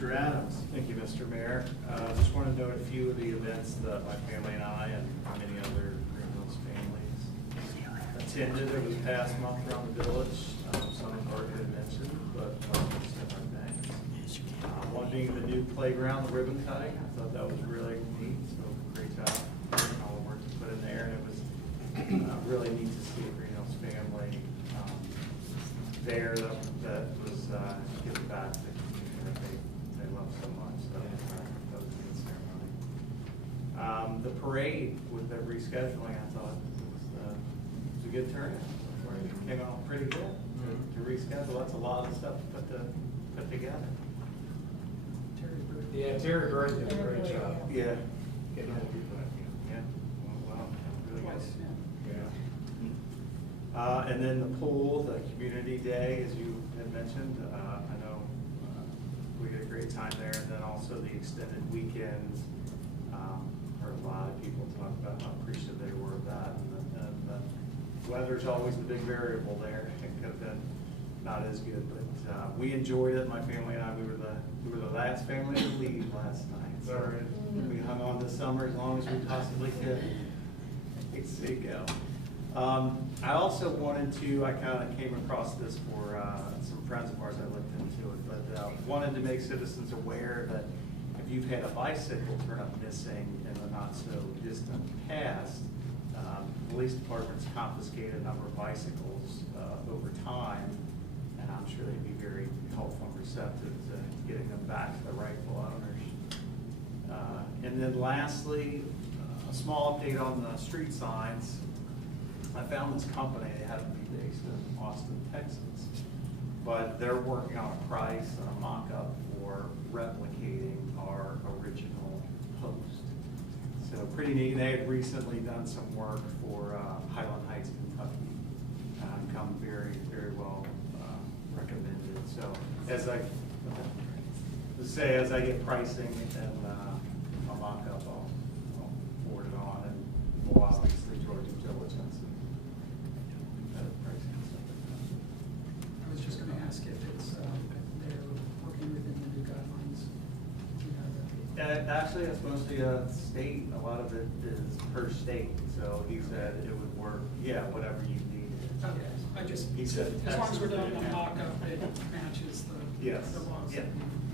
Mr. Adams. Thank you, Mr. Mayor. Just want to note a few of the events that my family and I and many other Greenhills families attended over the past month around the village. Some have already been mentioned, but just in our thanks. One being the new playground, the ribbon cutting. I thought that was really neat, so great job and all the work you put in there. And it was really neat to see a Greenhills family there that was giving back to the community that they love so much. So that was a good ceremony. The parade with the rescheduling, I thought it was a good turnout. It came out pretty good to reschedule. That's a lot of stuff to put together. Yeah, Terry Bird did a great job. Yeah. Getting all the people out. Yeah. Wow. Really good. Yeah. And then the pool, the community day, as you had mentioned, I know we had a great time there. And then also the extended weekend. Heard a lot of people talk about how appreciative they were of that. And the weather's always the big variable there. It could have been not as good, but we enjoyed it. My family and I, we were the last family to leave last night. So we hung on this summer as long as we possibly could. It's a go. I also wanted to, I kind of came across this for some friends of ours, I looked into it, but wanted to make citizens aware that if you've had a bicycle turn up missing in the not so distant past, the police department's confiscated a number of bicycles over time, and I'm sure they'd be very helpful and receptive to getting them back to the rightful owners. And then lastly, a small update on the street signs. I found this company, they happen to be based in Austin, Texas, but they're working on a price and a mock-up for replicating our original post. So pretty neat. They had recently done some work for Highland Heights, Kentucky, and come very, very well recommended. So as I get pricing and a mock-up, I'll forward it on, and we'll obviously draw due diligence. I was just going to ask if it's they're working within the new guidelines. Actually, it's mostly state. A lot of it is per state. So he said it would work. Yeah, whatever you need. Okay, He said as long as we're Texas, doing the mock-up, it matches the yes. the laws.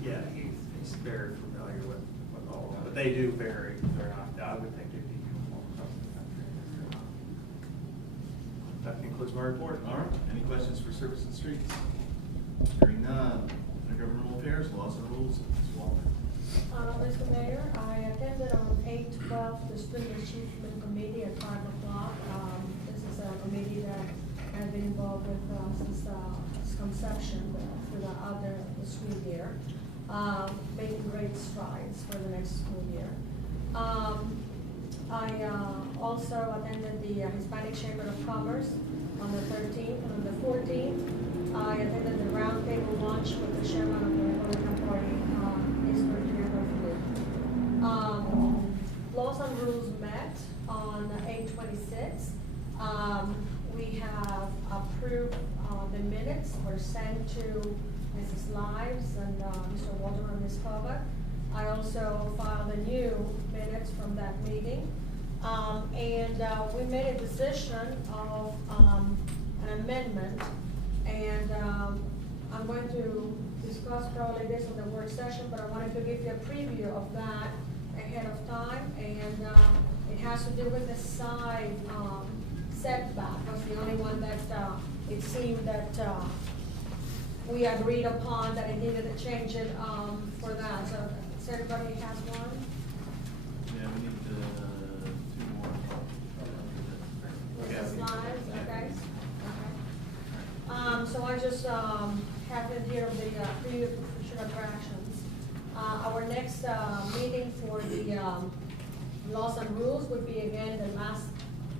Yeah, he's very familiar with all of them, but they do vary. They're not. I would think they'd be uniform across the country. That concludes my report. All right, any questions for Service and Streets? Hearing none. Intergovernmental Affairs, Laws and Rules, Ms. Walker. Mr. Mayor, I attended on 8/12 the Street Achievement Committee at 5 o'clock. This is a committee that I've been involved with since its conception throughout the school year, making great strides for the next school year. I also attended the Hispanic Chamber of Commerce on the 13th, and on the 14th, I attended the roundtable lunch with the chairman of the Republican Party, Mr. Laws and Rules met on 8/26. We have approved the minutes were sent to Mrs. Lives and Mr. Walter and Ms. Kovac. I also filed the new minutes from that meeting. And we made a decision of an amendment, and I'm going to discuss probably this on the work session, but I wanted to give you a preview of that ahead of time, and it has to do with the side setback. Was the only one that it seemed that we agreed upon that it needed to change it for that. So everybody has one? Yeah, we need two more. This is live, okay? Okay. So I just have in here the preview for future attractions. Our next meeting for the Laws and Rules would be again the last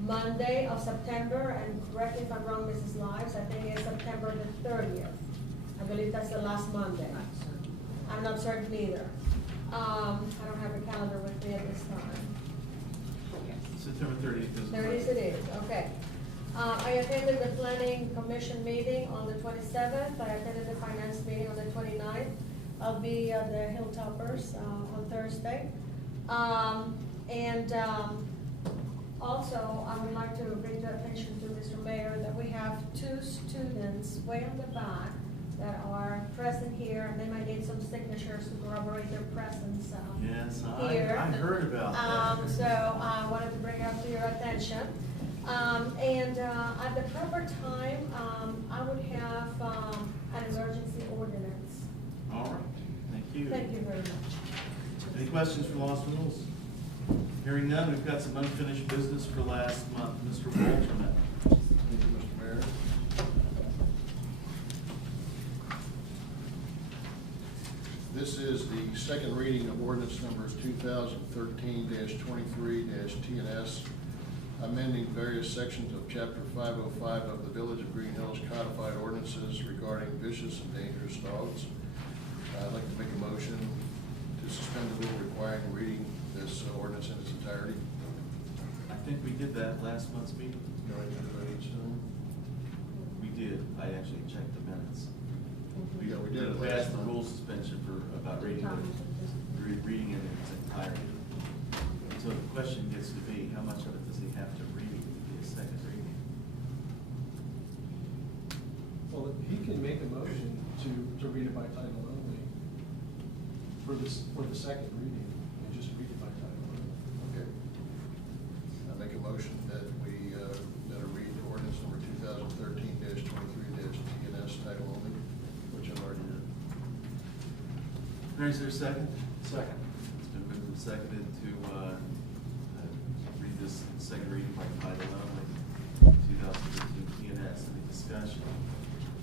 Monday of September, and correct me if I'm wrong, Mrs. Lives, I think it's September the 30th. I believe that's the last Monday. I'm not certain either. I don't have a calendar with me at this time. September 30th is. 30th it is, okay. I attended the Planning Commission meeting on the 27th. I attended the Finance meeting on the 29th. I'll be at the Hilltoppers on Thursday. Also, I would like to bring the attention to Mr. Mayor that we have 2 students way on the back that are present here, and they might need some signatures to corroborate their presence Yes, here. I heard about that. So I wanted to bring it up to your attention. At the proper time, I would have an emergency ordinance. All right, thank you. Thank you very much. Any questions for Lost Rules? Hearing none, we've got some unfinished business for last month. Mr. Walterman. Thank you, Mr. Mayor. This is the second reading of ordinance numbers 2013-23-TNS, amending various sections of Chapter 505 of the Village of Greenhills codified ordinances regarding vicious and dangerous dogs. I'd like to make a motion to suspend the rule requiring reading this ordinance in its entirety. I think we did that last month's meeting. We did. I actually checked the minutes. Yeah, we did it We last asked the month. rule suspension for about reading it in its entirety. So the question gets to be, how much of it does he have to read to be a second reading? Well, he can make a motion to read it by title only for the second reading, and just read it by title only. Okay. I make a motion that we, that I read ordinance number 2013-23-TNS title only, which I've already did. Is there a second? Second. It's been moved and seconded to read this second reading by title only, 2013 TNS. Any discussion?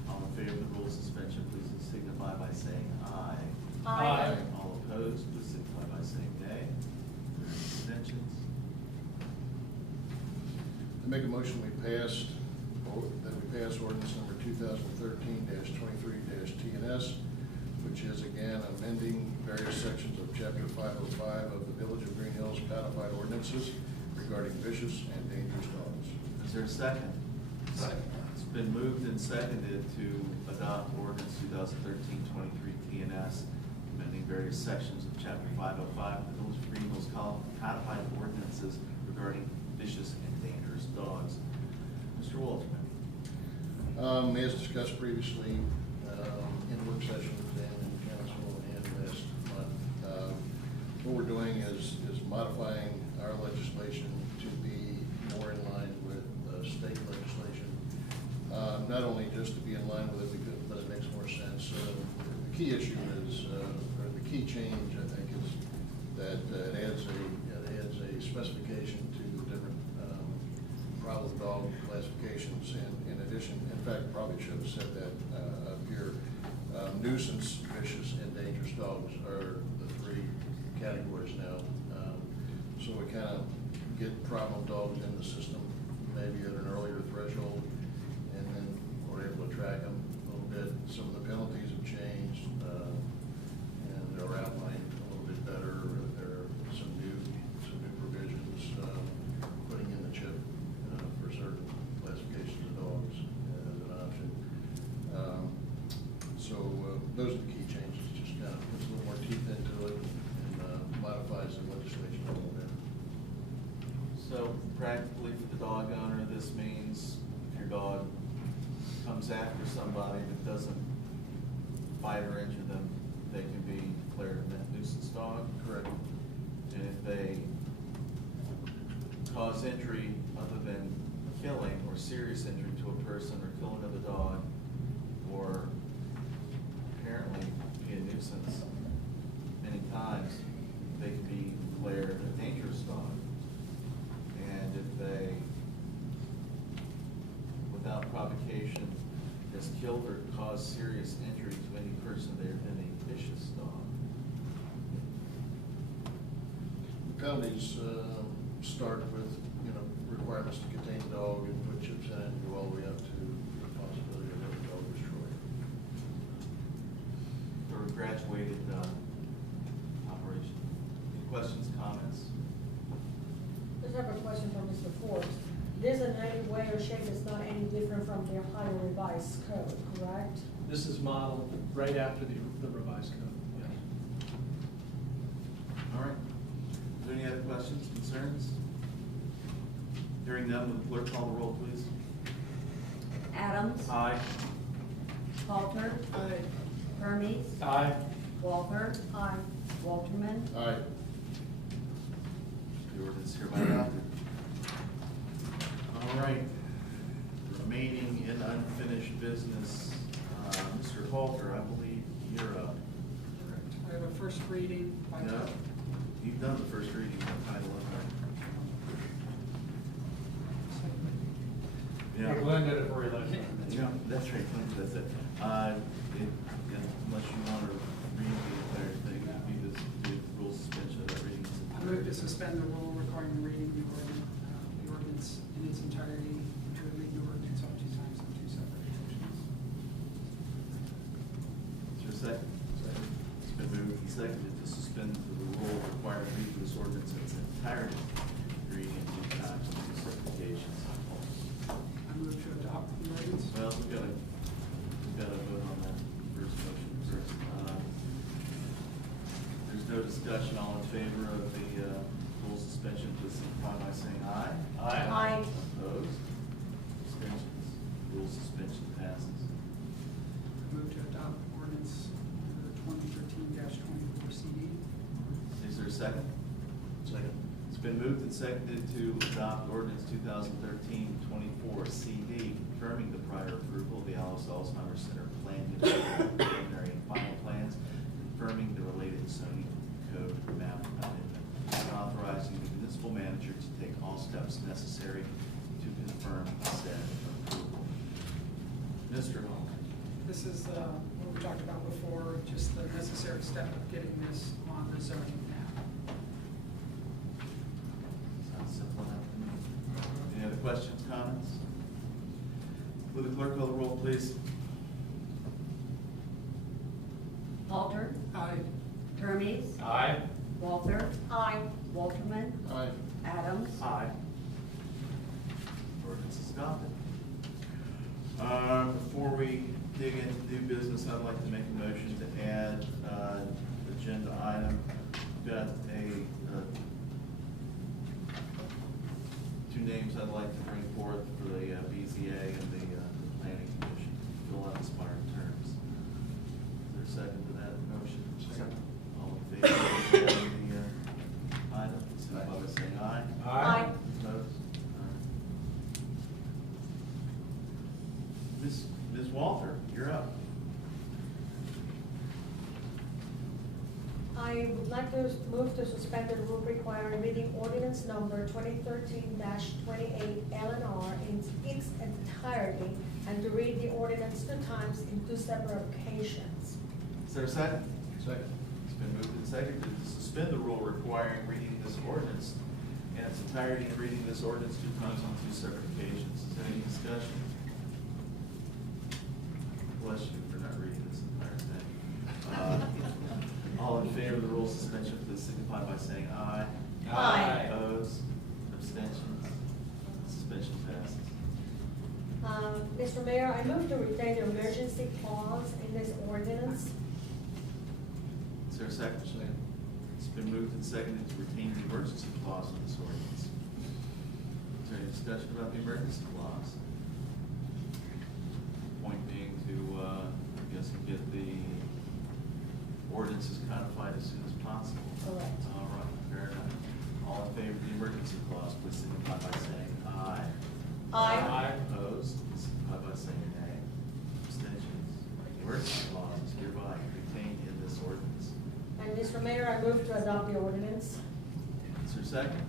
All in favor of the rule suspension, please signify by saying aye. Aye. All opposed, please signify by saying nay. Abstentions? I make a motion that we pass ordinance number 2013-23-TNS, which is again amending various sections of Chapter 505 of the Village of Greenhills codified ordinances regarding vicious and dangerous dogs. Is there a second? Second. It's been moved and seconded to adopt ordinance 2013-23 TNS, amending various sections of Chapter 505 of the Village of Greenhills codified ordinances regarding vicious and dangerous dogs. Mr. Walterman. As discussed previously in work sessions and in council and last month, what we're doing is modifying our legislation to be more in line with state legislation. Not only just to be in line with it, but it makes more sense. The key issue is, or the key change, I think, is that it adds a specification to the different problem dog classifications. In addition, in fact, probably should have said that up here. Nuisance, vicious, and dangerous dogs are the 3 categories now. So we kind of get problem dogs in the system maybe at an earlier threshold, and then we're able to track them a little bit. Some of the penalties have changed, and they're outlined a little bit better. There are some new provisions, putting in the chip for certain classifications of dogs as an option. Those are the key changes. Just kind of puts a little more teeth into it and modifies the legislation a little bit. So practically for the dog owner, this means if your dog comes after somebody that doesn't bite or injure them, they can be declared a nuisance dog. Correct. And if they cause injury other than killing or serious injury to a person or killing of a dog, or apparently be a nuisance many times, they can be declared a dangerous dog. And if they, without provocation, has killed or caused serious injury to any person, they have been a vicious dog. The penalties start with, requirements to contain the dog and put chips in it, and go all the way up to the possibility of having the dog destroyed. Or a graduated operation. Any questions, comments? Just have a question for Mr. Forbes. This in any way or shape is not any different from the Ohio revised code, correct? This is modeled right after the revised code. concerns? Hearing none, will the clerk call the roll, please? Adams. Aye. Halter. Aye. Hermes. Aye. Walther. Aye. Walterman. Aye. The ordinance hereby adopted. All right, remaining in unfinished business, Mr. Halter, I believe you're up. I have a first reading by No, title. you've done the first reading of title only. Yeah. Glenn did it for you, then. Yeah, that's right, that's it. Unless you want to read the entire thing, you just do the rule suspension of that reading. I move to suspend the rule requiring reading the ordinance in its entirety, to read the ordinance up two times on two separate occasions. Is there a second? Second. It's been moved and seconded to suspend the rule requiring reading this ordinance in its entirety, reading it two times on two separate occasions. I move to adopt the ordinance. Well, we've got to vote on that first motion first. There's no discussion. All in favor of the rule suspension, please signify by saying aye. Aye. Opposed? Abstentions? Rule suspension passes. I move to adopt ordinance number 2013-24 CD. Is there a second? Second. It's been moved and seconded to adopt ordinance 2013-24 CD, confirming the prior approval of the Alice Alzheimer's Center Plan Unit preliminary and final plans, confirming the related zoning code map amendment, and authorizing the municipal manager to take all steps necessary to confirm said approval. Mr. Hall. This is what we talked about before, just the necessary step of getting this on the zoning map. Sounds simple enough to me. Any other questions, comments? Will the clerk call the roll, please? Halter. Aye. Hermes. Aye. Walther. Aye. Walterman. Aye. Adams. Aye. Ordinance is adopted. Before we dig into new business, I'd like to make a motion to add agenda item. We've got two names I'd like to bring forth for the BZA and the planning commission to fill out expired terms. Is there a second to that motion? Second. All in favor of adding the item, signify by saying aye. Aye. Opposed? Ms. Walther, you're up. I would like to move to suspend the rule requiring reading ordinance number 2013-28 LNR in its entirety and to read the ordinance two times in two separate occasions. Is there a second? Second. It's been moved and seconded to suspend the rule requiring reading this ordinance in its entirety and reading this ordinance two times on two separate occasions. Is there any discussion? Bless you for not reading this entire thing. All in favor of the rule suspension, please signify by saying aye. Aye. Opposed? Abstentions? Suspension passes. Mr. Mayor, I move to retain the emergency clause in this ordinance. Is there a second? Second. It's been moved and seconded to retain the emergency clause in this ordinance. Is there any discussion about the emergency clause? Point being to, I guess, get the ordinances codified as soon as possible. Correct. All right, fair enough. All in favor of the emergency clause, please signify by saying aye. Aye. Opposed, signify by saying nay. Abstentions. The emergency clause is hereby retained in this ordinance. And Mr. Mayor, I move to adopt the ordinance. Is there a second?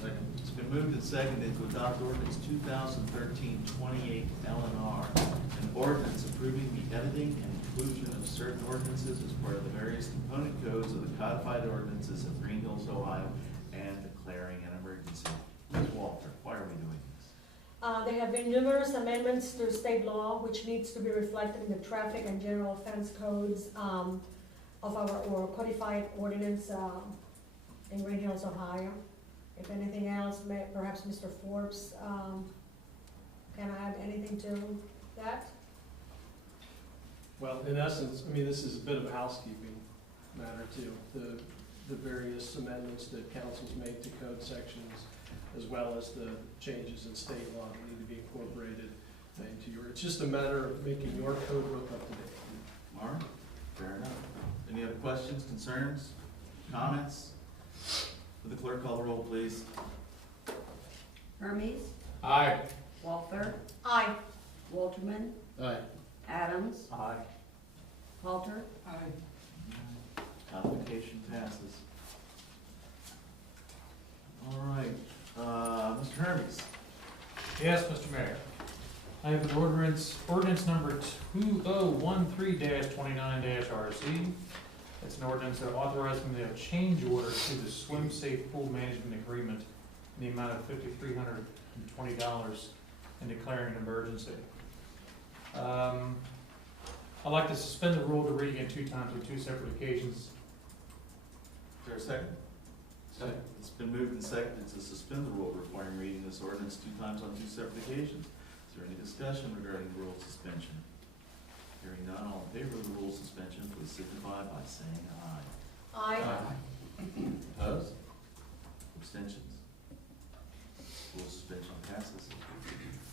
Second. It's been moved and seconded to adopt ordinance 2013-28 LNR, an ordinance approving the editing and inclusion of certain ordinances as part of the various component codes of the codified ordinances of Greenhills, Ohio, and declaring an emergency. Ms. Walter, why are we doing this? There have been numerous amendments to state law which needs to be reflected in the traffic and general offense codes of our codified ordinance in Greenhills, Ohio. If anything else, perhaps Mr. Forbes can add anything to that? Well, in essence, I mean, this is a bit of a housekeeping matter too. the various amendments that council's made to code sections, as well as the changes in state law that need to be incorporated into your, it's just a matter of making your code book up to date. All right, fair enough. Any other questions, concerns, comments? Would the clerk call the roll, please? Hermes, Aye. Walther, Aye. Walterman, Aye. Adams, Aye. Halter, Aye. Codification passes. All right, Mr. Hermes. Yes, Mr. Mayor. I have an ordinance number 2013-29-RC. It's an ordinance that authorizing the change order to the swim safe pool management agreement in the amount of $5,320 and declaring an emergency. I'd like to suspend the rule to reading it 2 times on 2 separate occasions. Is there a second? Second. It's been moved and seconded to suspend the rule requiring reading this ordinance 2 times on 2 separate occasions. Is there any discussion regarding the rule suspension? Hearing none, all in favor of the rule suspension, please signify by saying aye. Aye. Opposed? Abstentions? Rule suspension passes.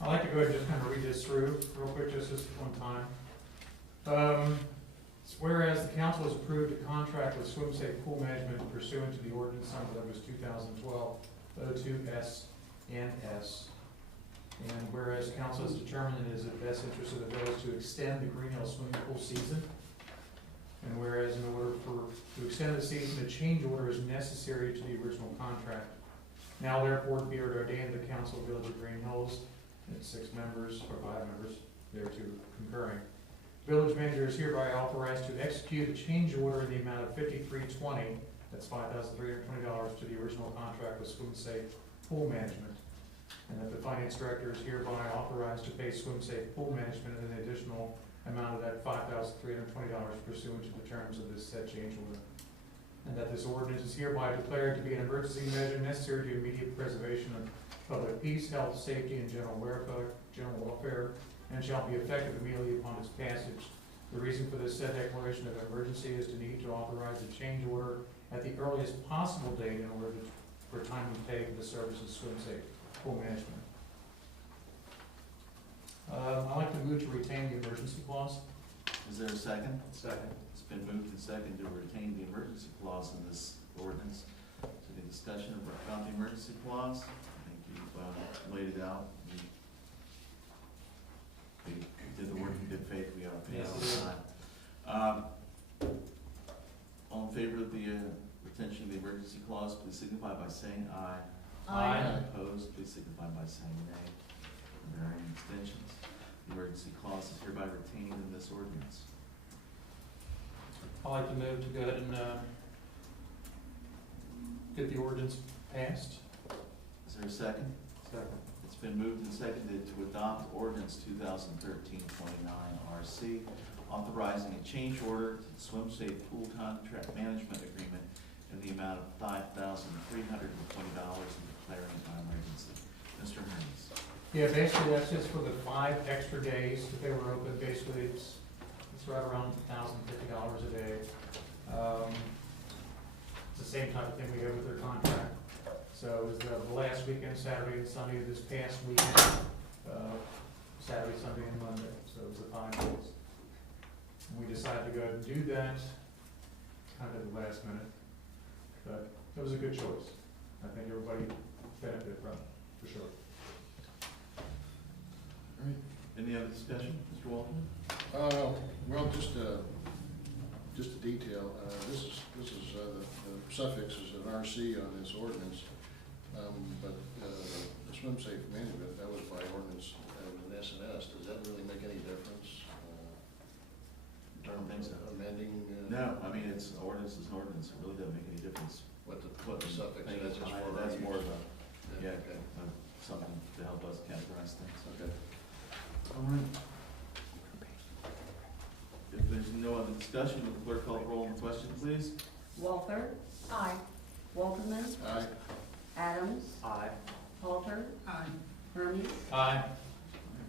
I'd like to go ahead and just kind of read this through real quick, just this one time. Whereas the council has approved a contract with Swim Safe Pool Management pursuant to the ordinance number that was 2012-02-SNS. And whereas council has determined it is in the best interest of the village to extend the Greenhills swimming pool season. And whereas in order to extend the season, a change order is necessary to the original contract. Now therefore be it ordained the council of Village of Greenhills, and its 6 members or 5 members, thereto concurring. Village manager is hereby authorized to execute a change order in the amount of $5,320, that's $5,320 to the original contract with Swim Safe Pool Management. And that the finance director is hereby authorized to pay Swim Safe Pool Management an additional amount of that $5,320 pursuant to the terms of this said change order. And that this ordinance is hereby declared to be an emergency measure necessary to immediate preservation of public peace, health, safety, and general welfare, and shall be effective immediately upon its passage. The reason for this said declaration of emergency is to need to authorize a change order at the earliest possible date in order for timely pay for the services Swim Safe Pool Management. I'd like to move to retain the emergency clause. Is there a second? Second. It's been moved and seconded to retain the emergency clause in this ordinance. To the discussion about the emergency clause, I think you've laid it out. We did the work in good faith, we ought to pay it all the time. All in favor of the retention of the emergency clause, please signify by saying aye. Aye. Opposed, please signify by saying nay. Are there any abstentions? The emergency clause is hereby retained in this ordinance. I'd like to move to go ahead and get the ordinance passed. Is there a second? Second. It's been moved and seconded to adopt ordinance 2013-29 RC, authorizing a change order to the Swim Safe Pool Contract Management Agreement in the amount of $5,320 and declaring an emergency. Mr. Haynes. Yeah, basically that's just for the 5 extra days that they were open. Basically it's right around $1,050 a day. It's the same type of thing we have with their contract. So it was the last weekend, Saturday and Sunday of this past weekend, Saturday, Sunday, and Monday. So it was the 5 days. And we decided to go ahead and do that kind of at the last minute. But it was a good choice. I think everybody benefited from it, for sure. All right. Any other discussion, Mr. Walton? Well, just a detail, this is the suffix is an RC on this ordinance, but the swim safe management, that was by ordinance and an SNS. Does that really make any difference? I don't think so. Amending? No, I mean, it's an ordinance, is an ordinance, it really doesn't make any difference. What the suffix Thing is? is just behind it, for that's our more of use. a, yeah, Okay. something to help us categorize things. Okay. All right. If there's no other discussion, will the clerk call the roll on the question, please? Walther, Aye. Walterman, Aye. Adams, Aye. Halter, Aye. Hermes, Aye.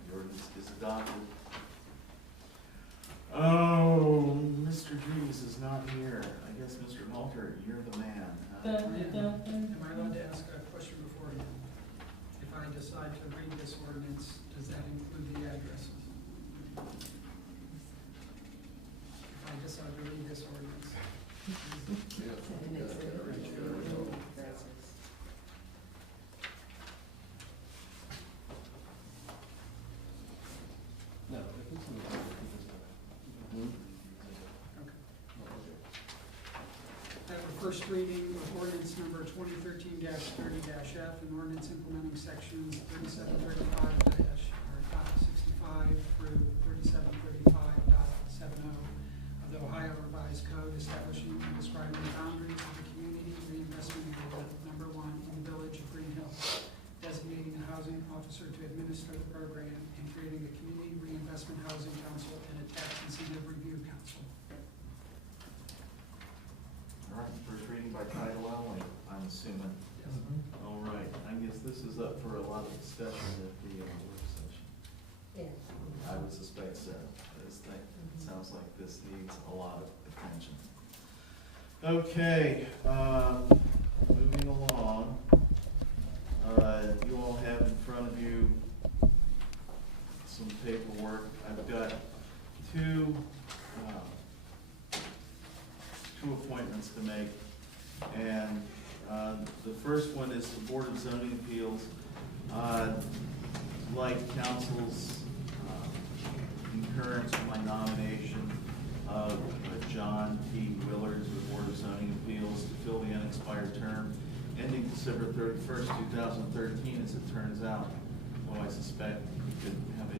The ordinance is adopted. Oh, Mr. Drees is not here. I guess, Mr. Halter, you're the man. Am I allowed to ask a question beforehand? If I decide to read this ordinance, does that include the addresses? If I decide to read this ordinance? No, I think so. Okay. I have a first reading of ordinance number 2013-30-F, an ordinance implementing sections 3735-65 through 3735.70 of the Ohio Revised Code, establishing and describing the boundaries of the community reinvestment area number 1 in the village of Greenhills, designating a housing officer to administer the program, and creating a community reinvestment housing council and a tax incentive review council. All right, first reading by title only, I'm assuming. Yes. All right, I guess this is up for a lot of discussion at the work session. Yes. I would suspect so. This thing, it sounds like this needs a lot of attention. Okay, moving along. You all have in front of you some paperwork. I've got two appointments to make. And the first one is the Board of Zoning Appeals. Like council's concurrence with my nomination of John P. Willard to the Board of Zoning Appeals to fill the unexpired term ending December 31st, 2013, as it turns out. Though I suspect we could have a